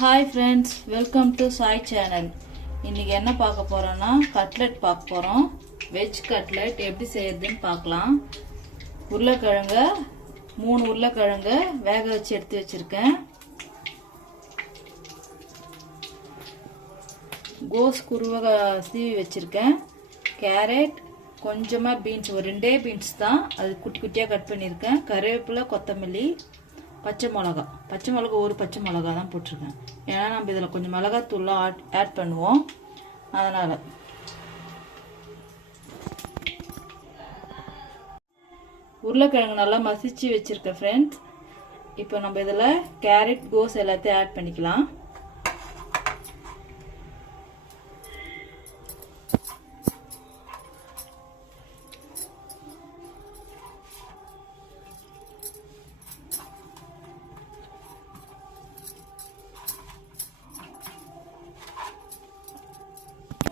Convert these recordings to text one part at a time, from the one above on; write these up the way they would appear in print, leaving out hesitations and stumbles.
Hi friends, welcome to Sai channel. இன்றைக்கி என்ன பார்க்க போகிறோன்னா கட்லெட் பார்க்க போகிறோம். வெஜ் கட்லெட் எப்படி செய்யறதுன்னு பார்க்கலாம். உருளைக்கிழங்க 3 உருளைக்கிழங்க வேக வச்சு எடுத்து வச்சுருக்கேன். கோஸ் குருவை சீவி வச்சுருக்கேன். கேரட், கொஞ்சமாக பீன்ஸ், ஒரு 2 பீன்ஸ் தான், அது குட்டி குட்டியாக கட் பண்ணியிருக்கேன். கருவேப்பிலை, கொத்தமல்லி, பச்சை மிளகா ஒரு பச்சை மிளகா தான் போட்டிருக்கேன். ஏன்னா நம்ம இதில் கொஞ்சம் மிளகாத்தூள்லாம் ஆட் பண்ணுவோம், அதனால். உருளைக்கிழங்கு நல்லா மசிச்சு வச்சுருக்கேன் ஃப்ரெண்ட்ஸ். இப்போ நம்ம இதில் கேரட், கோஸ் எல்லாத்தையும் ஆட் பண்ணிக்கலாம்.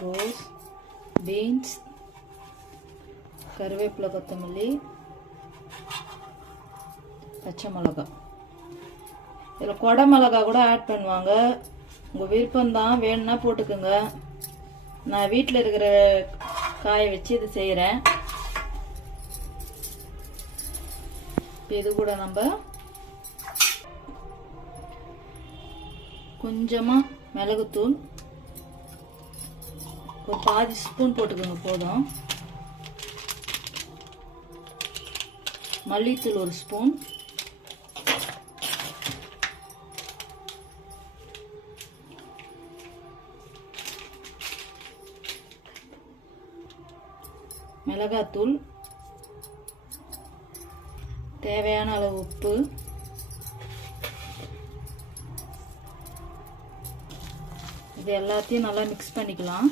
ரோஸ், பீன்ஸ், கருவேப்பிலை, கொத்தமல்லி, பச்சை மிளகா. இதில் கொடை மிளகா கூட ஆட் பண்ணுவாங்க, உங்கள் விருப்பம்தான், வேணும்னா போட்டுக்கோங்க. நான் வீட்டில் இருக்கிற காயை வச்சு இது செய்கிறேன். இப்போ இது கூட நம்ம கொஞ்சமாக மிளகுத்தூள் ஒரு பாதி ஸ்பூன் போட்டுக்கோங்க போதும். மல்லித்தூள் ஒரு ஸ்பூன், மிளகாத்தூள், தேவையான அளவு உப்பு, இது எல்லாத்தையும் நல்லா மிக்ஸ் பண்ணிக்கலாம்.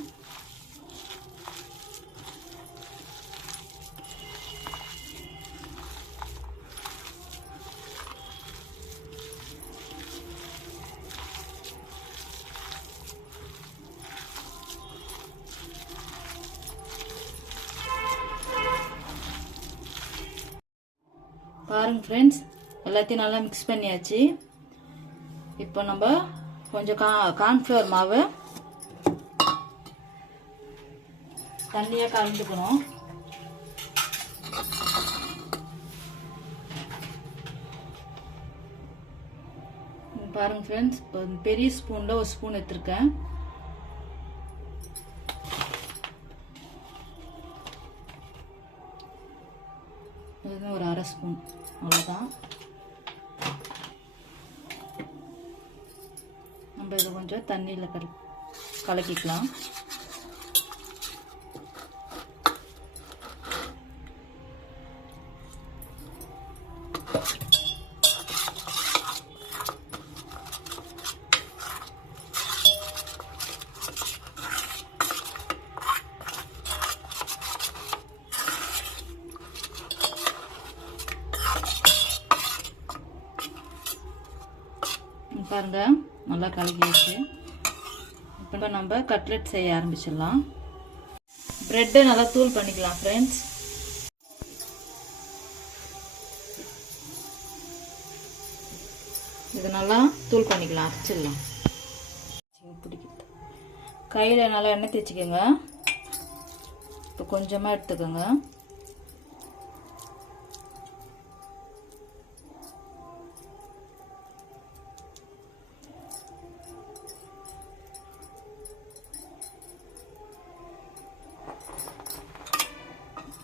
பாருங்க ஃப்ரெண்ட்ஸ், எல்லாத்தையும் நல்லா மிக்ஸ் பண்ணியாச்சு. இப்போ நம்ம கொஞ்சம் கார்ன்ஃப்ளவர் மாவு தண்ணியாக கலந்துக்கணும். பாருங்க ஃப்ரெண்ட்ஸ், பெரிய ஸ்பூனில் ஒரு ஸ்பூன் எடுத்துருக்கேன். ஒரு அரை ஸ்பூன், அவ்வளோதான். நம்ம இதை கொஞ்சம் தண்ணியில் கலக்கிக்கலாம். பாருங்க, நல்லா கலக்கியாச்சு. இப்போ நம்ம கட்லெட் செய்ய ஆரம்பிச்சிடலாம். பிரெட்டை நல்லா தூள் பண்ணிக்கலாம் ஃப்ரெண்ட்ஸ். இது நல்லா தூள் பண்ணிக்கலாம், அரைச்சிடலாம். கையில் நல்லா எண்ணெய் தேய்ச்சிக்கோங்க. இப்போ கொஞ்சமாக எடுத்துக்கோங்க.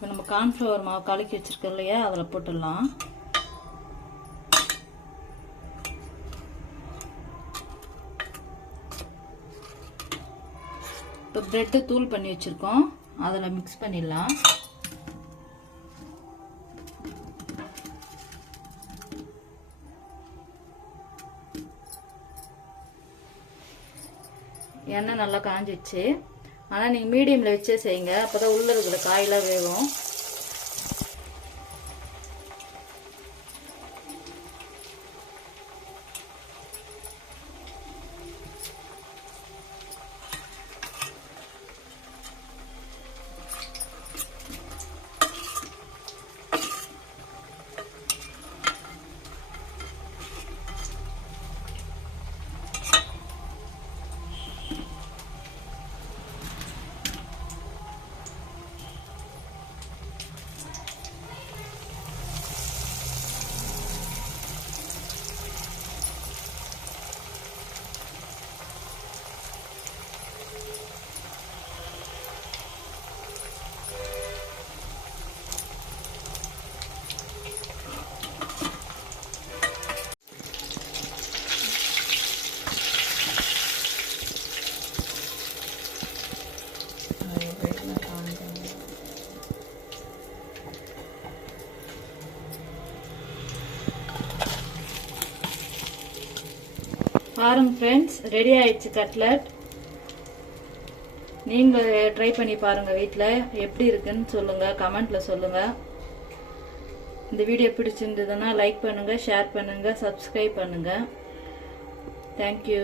இப்போ நம்ம கார்ன்ஃப்ளவர் மாவு கலக்கி வச்சுருக்கோம் இல்லையா, அதில் போட்டுடலாம். இப்போ ப்ரெட்டை தூள் பண்ணி வச்சுருக்கோம், அதில் மிக்ஸ் பண்ணிடலாம். எண்ணெய் நல்லா காஞ்சிடுச்சு. ஆனால் நீங்கள் மீடியமில் வச்சே செய்யுங்க, அப்போ தான் உள்ளே இருக்கிற காயெல்லாம் வேகும். பாருங்க ஃப்ரெண்ட்ஸ், ரெடி ஆயிடுச்சு கட்லட். நீங்கள் ட்ரை பண்ணி பாருங்கள் வீட்டில், எப்படி இருக்குன்னு சொல்லுங்கள், கமெண்ட்டில் சொல்லுங்கள். இந்த வீடியோ பிடிச்சிருந்ததுன்னா லைக் பண்ணுங்கள், ஷேர் பண்ணுங்கள், சப்ஸ்கிரைப் பண்ணுங்கள். தேங்க்யூ.